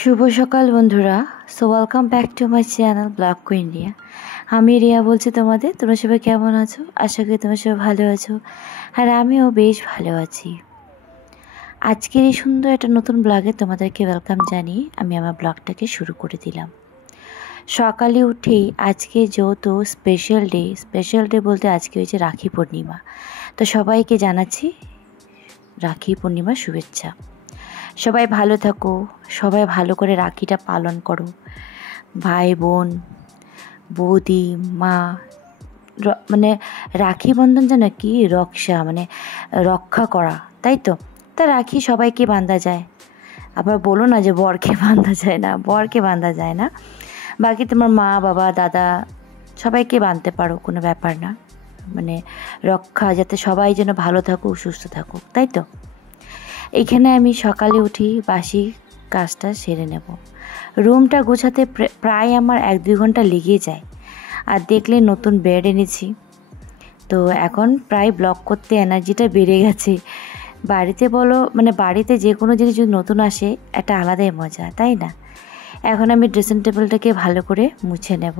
শুভ সকাল বন্ধুরা। So welcome back to my channel blog queen Riya. আমি রিয়া বলছি তোমরা সবাই কেমন আছো? আশা করি তোমরা সবাই ভালো আছো, আর আমিও বেশ ভালো আছি। আজকের এই সুন্দর একটা নতুন ব্লগে তোমাদেরকে ওয়েলকাম জানিয়ে আমি আমার ব্লগটাকে শুরু করে দিলাম। সকালে উঠেই আজকে যেহেতু স্পেশাল ডে বলতে আজকে হয়েছে রাখি পূর্ণিমা, তো সবাইকে জানাচ্ছি রাখি পূর্ণিমার শুভেচ্ছা। সবাই ভালো থাকো, সবাই ভালো করে রাখিটা পালন করো। ভাই বোন, বৌদি, মা, মানে রাখি বন্ধন যেন কি রক্ষা করা, তাই তো। তা রাখি সবাইকে বাঁধা যায়, আবার বলো না যে বরকে বাঁধা যায় না, বরকে বাঁধা যায় না। বাকি তোমার মা বাবা দাদা সবাইকে বাঁধতে পারো, কোনো ব্যাপার না। রক্ষা, যাতে সবাই যেন ভালো থাকুক সুস্থ থাকুক, তাই তো। এখানে আমি সকালে উঠি, বাসি কাজটা সেরে নেব। রুমটা গোছাতে প্রায় আমার 1-2 ঘন্টা লেগে যায়। আর দেখলে নতুন বেড এনেছি, তো এখন প্রায় ব্লগ করতে এনার্জিটা বেড়ে গেছে। বাড়িতে বলো, বাড়িতে যে কোনো জিনিস যদি নতুন আসে একটা আলাদাই মজা, তাই না। এখন আমি ড্রেসিং টেবিলটাকে ভালো করে মুছে নেব।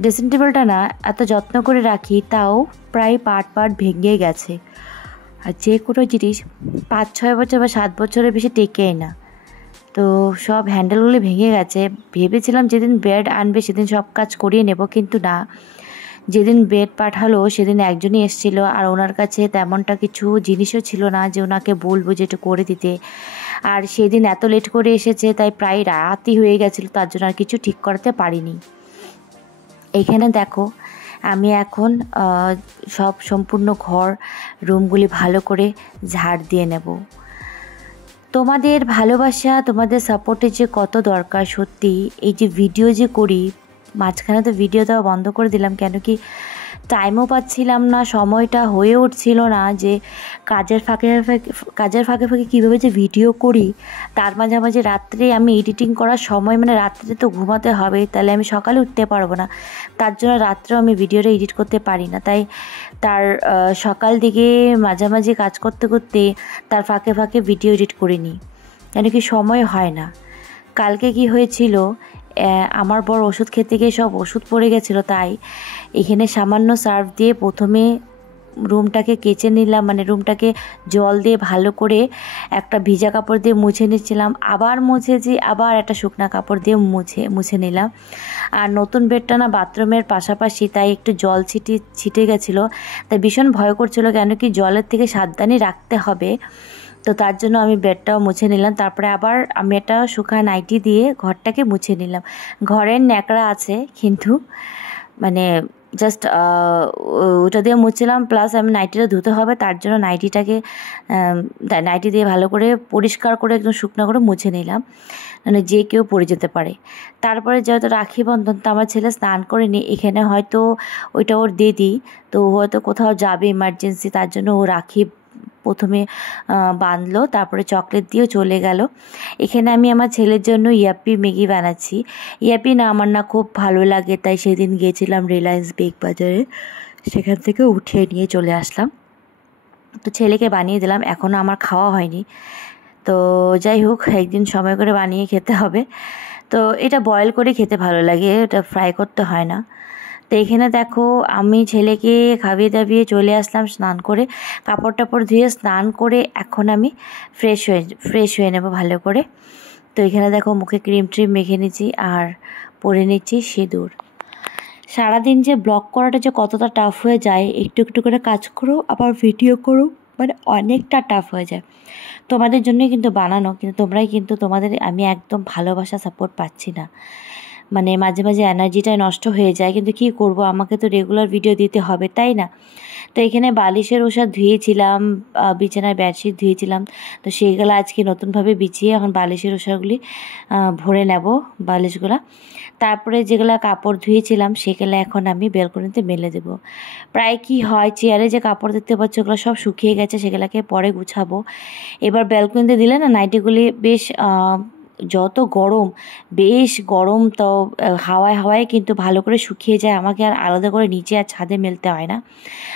ড্রেসিং টেবিলটা না এত যত্ন করে রাখি, তাও প্রায় পার্ট ভেঙে গেছে। আর যে কোনো জিনিস 5-6 বছর বা 7 বছরের বেশি টেকেই না, তো সব হ্যান্ডেলগুলি ভেঙে গেছে। ভেবেছিলাম যেদিন বেড আনবে সেদিন সব কাজ করিয়ে নেব, কিন্তু না, যেদিন বেড পাঠালো সেদিন একজনই এসেছিলো, আর ওনার কাছে তেমনটা কিছু জিনিসও ছিল না যে ওনাকে বলবো যে একটু করে দিতে। আর সেদিন এত লেট করে এসেছে, তাই প্রায় রাতই হয়ে গেছিলো, তার জন্য আর কিছু ঠিক করতে পারিনি। এখানে দেখো আমি এখন সব সম্পূর্ণ ঘর রুমগুলি ভালো করে ঝাড় দিয়ে নেব। তোমাদের ভালোবাসা, তোমাদের সাপোর্টের যে কত দরকার সত্যি। এই যে ভিডিও যে করি, মাঝখানে তো ভিডিও দেওয়া বন্ধ করে দিলাম, কেন কি টাইমও পাচ্ছিলাম না, সময়টা হয়ে উঠছিল না যে কাজের ফাঁকে কীভাবে যে ভিডিও করি। তার মাঝামাঝি রাত্রে আমি এডিটিং করার সময়, রাত্রে তো ঘুমাতে হবে, তাহলে আমি সকালে উঠতে পারবো না, তার জন্য রাত্রেও আমি ভিডিওটা এডিট করতে পারি না। তাই তার সকাল দিকে মাঝামাঝি কাজ করতে করতে তার ফাঁকে ভিডিও এডিট করে নিই, কেন কি সময় হয় না। কালকে কি হয়েছিল, আমার বড় ওষুধ খেতে গিয়ে সব ওষুধ পড়ে গেছিলো, তাই এখানে সামান্য সার্ফ দিয়ে প্রথমে রুমটাকে কেচে নিলাম, রুমটাকে জল দিয়ে ভালো করে একটা ভিজা কাপড় দিয়ে মুছে নিচ্ছিলাম, আবার মুছেছি, আবার একটা শুকনা কাপড় দিয়ে মুছে নিলাম। আর নতুন বেডটা না বাথরুমের পাশাপাশি, তাই একটু জল ছিটে গেছিলো, তাই ভীষণ ভয় করছিল, কেন কি জলের থেকে সাবধানে রাখতে হবে। তো তার জন্য আমি বেডটাও মুছে নিলাম, তারপরে আবার আমি একটা শুকনা নাইটি দিয়ে ঘরটাকে মুছে নিলাম। ঘরের ন্যাকড়া আছে, কিন্তু জাস্ট ওটা দিয়ে মুছছিলাম, প্লাস আমি নাইটিটা ধুতে হবে, তার জন্য নাইটি দিয়ে ভালো করে পরিষ্কার করে একদম শুকনো করে মুছে নিলাম, যে কেউ পড়ে যেতে পারে। তারপরে যেহেতু রাখি বন্ধন, তো আমার ছেলে স্নান করেনি, এখানে হয়তো ওইটা ওর দিদি, তো হয়তো কোথাও যাবে ইমার্জেন্সি, তার জন্য ও রাখি প্রথমে বাঁধলো, তারপরে চকলেট দিয়েও চলে গেল। এখানে আমি আমার ছেলের জন্য ইয়াপ্পি ম্যাগি বানাচ্ছি। ইয়াপ্পি না আমার না খুব ভালো লাগে, তাই সেদিন গিয়েছিলাম রিলায়েন্স বিগ বাজারে, সেখান থেকে উঠিয়ে নিয়ে চলে আসলাম। তো ছেলেকে বানিয়ে দিলাম, এখনও আমার খাওয়া হয়নি, তো যাই হোক একদিন সময় করে বানিয়ে খেতে হবে। তো এটা বয়েল করে খেতে ভালো লাগে, এটা ফ্রাই করতে হয় না। তো এখানে দেখো আমি ছেলেকে খাইয়ে দাবিয়ে চলে আসলাম, স্নান করে কাপড় টাপড় ধুয়ে স্নান করে এখন আমি ফ্রেশ হয়ে নেব ভালো করে। তো এখানে দেখো মুখে ক্রিম মেখে নিচ্ছি আর পরে নিচ্ছি সিঁদুর। সারাদিন যে ব্লগ করাটা যে কতটা টাফ হয়ে যায়, একটু একটু করে কাজ করো আবার ভিডিও করো, অনেকটা টাফ হয়ে যায়। তোমাদের জন্যই কিন্তু বানানো, কিন্তু তোমরাই কিন্তু তোমাদের আমি একদম ভালোবাসা সাপোর্ট পাচ্ছি না, মাঝে মাঝে এনার্জিটাই নষ্ট হয়ে যায়, কিন্তু কি করব, আমাকে তো রেগুলার ভিডিও দিতে হবে, তাই না। তো এখানে বালিশের ওষুধ ধুয়েছিলাম, বিছানার বেডশিট ধুয়েছিলাম, তো সেইগুলো আজকে নতুনভাবে বিছিয়ে এখন বালিশের ওষুধগুলি ভরে নেব বালিশগুলা। তারপরে যেগুলো কাপড় ধুয়েছিলাম সেগুলো এখন আমি বেলকনিতে মেলে দেবো। প্রায় কি হয়, চেয়ারে যে কাপড় দেখতে পাচ্ছ ওগুলো সব শুকিয়ে গেছে, সেগুলোকে পরে গুছাবো। এবার বেলকনিতে দিলে না নাইটিগুলি বেশ যত গরম, বেশ গরম, তো হাওয়ায় হাওয়ায় কিন্তু ভালো করে শুকিয়ে যায়, আমাকে আর আলাদা করে নিচে আর ছাদে মেলতে হয় না।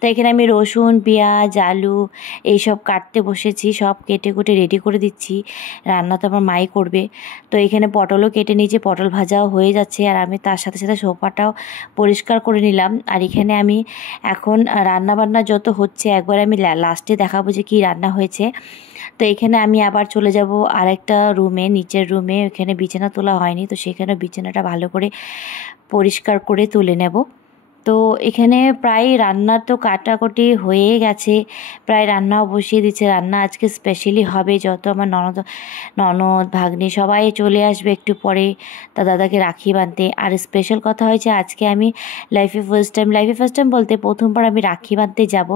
তো এখানে আমি রসুন, পেঁয়াজ, আলু এইসব কাটতে বসেছি, সব কেটে কুটে রেডি করে দিচ্ছি। রান্না তো আমার মাই করবে। তো এখানে পটলও কেটে নিয়েছি, পটল ভাজাও হয়ে যাচ্ছে, আর আমি তার সাথে সাথে সোফাটাও পরিষ্কার করে নিলাম। আর এখানে আমি এখন রান্না বান্না যত হচ্ছে একবার আমি লাস্টে দেখাবো যে কী রান্না হয়েছে। তো এখানে আমি আবার চলে যাব আরেকটা রুমে, নিচের রুমে। এখানে বিছানা তোলা হয়নি, তো সেখানে বিছানাটা ভালো করে পরিষ্কার করে তুলে নেব। তো এখানে প্রায় রান্না তো কাটাকুটি হয়ে গেছে, প্রায় রান্নাও বসিয়ে দিচ্ছে। রান্না আজকে স্পেশালি হবে, যত আমার ননদ ভাগ্নি সবাই চলে আসবে একটু পরে, তা দাদাকে রাখি বাঁধতে। আর স্পেশাল কথা হয়েছে, আজকে আমি লাইফে ফার্স্ট টাইম বলতে প্রথমবার আমি রাখি বাঁধতে যাব।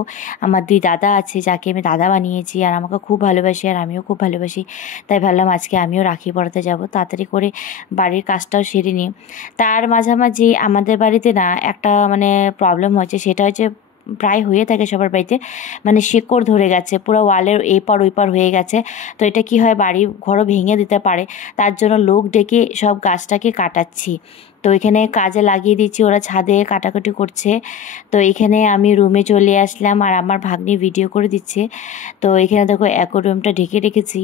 আমার 2 দাদা আছে, যাকে আমি দাদা বানিয়েছি, আর আমাকে খুব ভালোবাসি আর আমিও খুব ভালোবাসি। তাই ভাবলাম আজকে আমিও রাখি পরাতে যাব, তাড়াতাড়ি করে বাড়ির কাজটাও সেরে নিই। তার মাঝামাঝি আমাদের বাড়িতে না একটা মানে প্রবলেম হয়েছে, সেটা হচ্ছে প্রায় হয়ে থাকে সবার বাড়িতে, মানে শিকড় ধরে গেছে, পুরো ওয়ালের এপার ওইপার হয়ে গেছে। তো এটা কি হয়, বাড়ি ঘরও ভেঙে দিতে পারে, তার জন্য লোক ডেকে সব গাছটাকে কাটাচ্ছি। তো এখানে কাজে লাগিয়ে দিচ্ছি, ওরা ছাদে কাটাকুটি করছে। তো এখানে আমি রুমে চলে আসলাম, আর আমার ভাগ্নি ভিডিও করে দিচ্ছে। তো এখানে দেখো অ্যাকোয়ারিয়ামটা ঢেকে রেখেছি,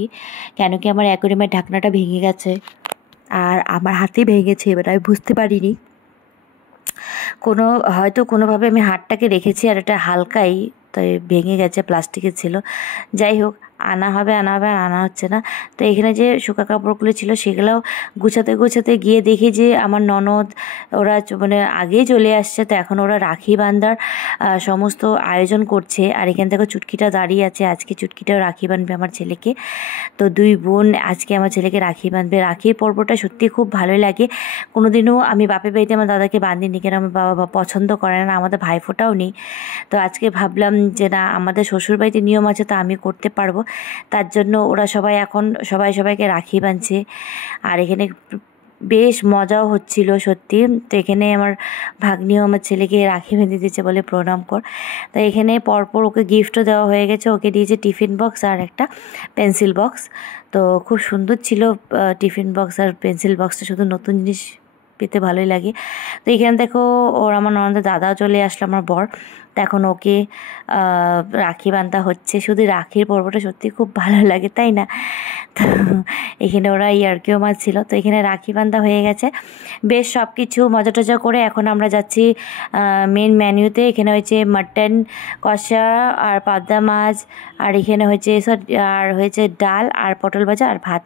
কেন কি আমার অ্যাকোয়ারিয়ামের ঢাকনাটা ভেঙে গেছে, আর আমার হাতেই ভেঙেছে, এবার আমি বুঝতে পারিনি। হয়তো কোনোভাবে আমি হাতটাকে রেখেছি, আর এটা হালকাই তাই ভেঙে গেছে, প্লাস্টিকের ছিল। যাই হোক, আনা হবে আর আনা হচ্ছে না। তো এখানে যে শুকা কাপড়গুলো ছিল সেগুলোও গুছাতে গিয়ে দেখি যে আমার ননদ ওরা মানে আগেই চলে আসছে। তো এখন ওরা রাখি বাঁধার সমস্ত আয়োজন করছে। আর এখান থেকে চুটকিটা দাঁড়িয়ে আছে, আজকে চুটকিটাও রাখি বাঁধবে আমার ছেলেকে। তো 2 বোন আজকে আমার ছেলেকে রাখি বাঁধবে। রাখির পর্বটা সত্যি খুব ভালোই লাগে। কোনোদিনও আমি বাপের বাড়িতে আমার দাদাকে বাঁধিনি, কেন আমার বাবা পছন্দ করে না, আমাদের ভাইফোঁটাও নেই। তো আজকে ভাবলাম যে না, আমাদের শ্বশুরবাড়িতে নিয়ম আছে, তো আমি করতে পারবো। তার জন্য ওরা সবাই এখন সবাইকে রাখি বাঁধছে। আর এখানে বেশ মজাও হচ্ছিল সত্যি। তো এখানে আমার ভাগ্নিও আমার ছেলেকে রাখি বেঁধে দিয়েছে, বলে প্রণাম কর। তো এখানে পরপর ওকে গিফটও দেওয়া হয়ে গেছে, ওকে দিয়েছে টিফিন বক্স আর একটা পেন্সিল বক্স। তো খুব সুন্দর ছিল টিফিন বক্স আর পেন্সিল বক্সটা, শুধু নতুন জিনিস পেতে ভালোই লাগে। তো এখানে দেখো ওর আমার ননদের দাদাও চলে আসলো, আমার বর। তো এখন ওকে রাখি বাঁধা হচ্ছে। শুধু রাখির পর্বটা সত্যি খুব ভালো লাগে, তাই না? তো এখানে ওরা ইয়ার্কিও মারছিল। তো এখানে রাখি বাঁধা হয়ে গেছে, বেশ সব কিছু মজা টজা করে এখন আমরা যাচ্ছি মেন মেনুতে। এখানে হয়েছে মাটন কষা আর পাবদা মাছ, আর এখানে হয়েছে ডাল আর পটল ভাজা আর ভাত।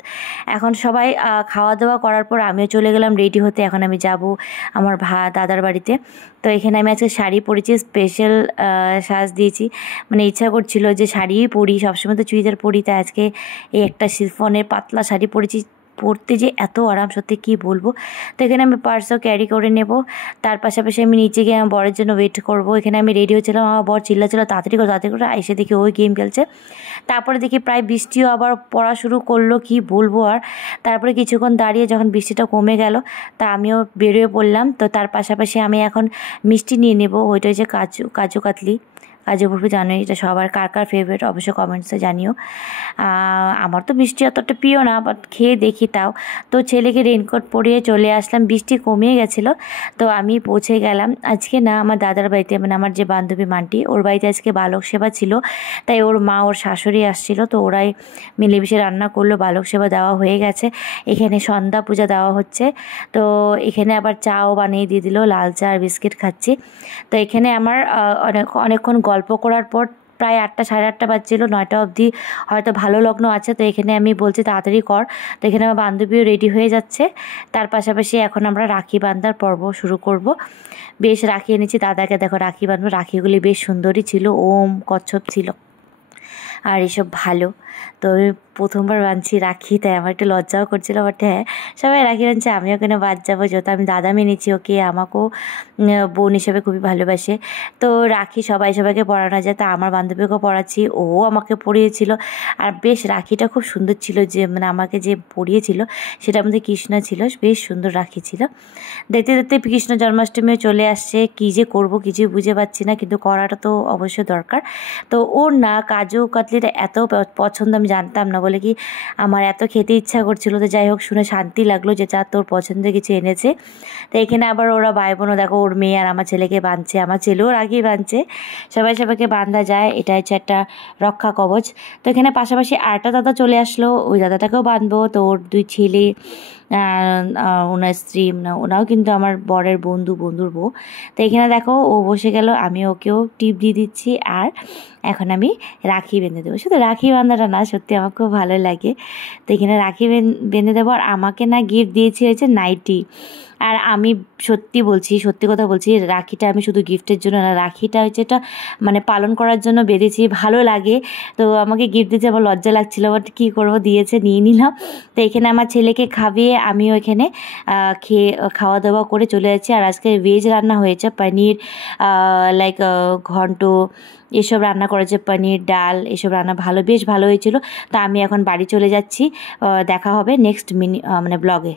এখন সবাই খাওয়া দাওয়া করার পর আমিও চলে গেলাম রেডি হতে। এখন আমি যাব আমার দাদার বাড়িতে। তো এখানে আমি আজকে শাড়ি পরেছি, স্পেশাল সাজ দিয়েছি, মানে ইচ্ছা করছিল যে শাড়িই পরি, সবসময় তো চুড়িদার পরি, তাই আজকে এই একটা শিফনের পাতলা শাড়ি পরেছি। পরতে যে এত আরাম, সত্যি কী বলবো। তো এখানে আমি পার্সও ক্যারি করে নেব। তার পাশাপাশি আমি নিচে গিয়ে আমার বরের জন্য ওয়েট করব। এখানে আমি রেডি হচ্ছিলাম, আমার বর চিল্লাচ্ছিল তাড়াতাড়ি করে। এসে দেখি ওই গেম খেলছে। তারপরে দেখি প্রায় বৃষ্টিও আবার পড়া শুরু করলো, কি বলবো আর। তারপরে কিছুক্ষণ দাঁড়িয়ে যখন বৃষ্টিটা কমে গেল, তা আমিও বেরিয়ে পড়লাম। তো তার পাশাপাশি আমি এখন মিষ্টি নিয়ে নেব, ওইটা হচ্ছে কাজু কাতলি। কাজু বরফি জানোই, এটা সবার কার কার ফেভারিট অবশ্যই কমেন্টসে জানিও। আমার তো মিষ্টি অতটা প্রিয় না, বাট খেয়ে দেখি তাও। তো ছেলেকে রেনকোট পরিয়ে চলে আসলাম, বৃষ্টি কমিয়ে গেছিলো। তো আমি পৌঁছে গেলাম আজকে না আমার দাদার বাড়িতে, মানে আমার যে বান্ধবী মানটি, ওর বাড়িতে আজকে বালক সেবা ছিল। তাই ওর মা ওর শাশুড়ি আসছিল, তো ওরাই মিলেমিশে রান্না করলো, বালক সেবা দেওয়া হয়ে গেছে। এখানে সন্ধ্যা পূজা দেওয়া হচ্ছে। তো এখানে আবার চাও বানিয়ে দিয়ে দিল, লাল চা আর বিস্কিট খাচ্ছি। তো এখানে আমার অনেকক্ষণ গল্প করার পর প্রায় 8টা সাড়ে 8টা বাজছিল, 9টা অবধি হয়তো ভালো লগ্ন আছে। তো এখানে আমি বলছি তাড়াতাড়ি কর। তো এখানে আমার বান্ধবীও রেডি হয়ে যাচ্ছে। তার পাশাপাশি এখন আমরা রাখি বাঁধার পর্ব শুরু করব। বেশ রাখি এনেছি দাদাকে, দেখো রাখি বাঁধবো। রাখিগুলি বেশ সুন্দরই ছিল, ওম কচ্ছপ ছিল আর এসব ভালো। তো আমি প্রথমবার বাঁধছি রাখি, তাই আমার একটু লজ্জাও করছিলো। বাট হ্যাঁ, সবাই রাখি বাঁধছে, আমিও কেন বাদ যাবো, যেহেতু আমি দাদা মেনেছি ওকে, আমাকেও বোন হিসেবে খুবই ভালোবাসে। তো রাখি সবাইকে পরানো যায়, তা আমার বান্ধবীকেও পরাচ্ছি, ও আমাকে পরিয়েছিল। আর বেশ রাখিটা খুব সুন্দর ছিল, যে মানে আমাকে যে পরিয়েছিল সেটার মধ্যে কৃষ্ণ ছিল, বেশ সুন্দর রাখি ছিল। দেখতে দেখতে কৃষ্ণ জন্মাষ্টমীও চলে আসছে, কী যে করবো কিছুই বুঝে পাচ্ছি না, কিন্তু করাটা তো অবশ্যই দরকার। তো ওর না কাজু কাতলি এটা এত পছন্দ আমি জানতাম না, বলে কি আমার এত খেতে ইচ্ছা করছিল। তো যাই হোক, শুনে শান্তি লাগলো যে যা তোর পছন্দের কিছু এনেছে। তো এখানে আবার ওরা ভাই বোনও দেখো, ওর মেয়ে আর আমার ছেলেকে বাঁধছে, আমার ছেলেও আগেই বাঁধছে, সবাই সবাইকে বাঁধা যায়, এটা হচ্ছে একটা রক্ষা কবচ। তো এখানে পাশাপাশি আরেকটা দাদা চলে আসলো, ওই দাদাটাকেও বাঁধবো। তো ওর 2 ছেলে, ওনার স্ত্রী, ওনাও কিন্তু আমার বরের বন্ধুর বউ। তো এখানে দেখো ও বসে গেল, আমি ওকেও টিপ দিয়ে দিচ্ছি, আর এখন আমি রাখি বেঁধে দেবো। শুধু রাখি বাঁধাটা না, সত্যি আমার খুব ভালো লাগে। তো এখানে রাখি বেঁধে দেবো। আর আমাকে না গিফট দিয়েছি হয়েছে নাইটি। আর আমি সত্যি কথা বলছি, রাখিটা আমি শুধু গিফটের জন্য না, রাখিটা হচ্ছে এটা মানে পালন করার জন্য বেঁধেছি, ভালো লাগে। তো আমাকে গিফট দিতে আমার লজ্জা লাগছিলো, বাট কী করবো, দিয়েছে, নিয়ে নিলাম। তো এখানে আমার ছেলেকে খাইয়ে আমিও এখানে খাওয়া দাওয়া করে চলে যাচ্ছি। আর আজকে ভেজ রান্না হয়েছে, পনির লাইক ঘন্ট এসব রান্না করেছে, পনির, ডাল, এসব রান্না বেশ ভালো হয়েছিল। তো আমি এখন বাড়ি চলে যাচ্ছি, দেখা হবে নেক্সট মানে ব্লগে।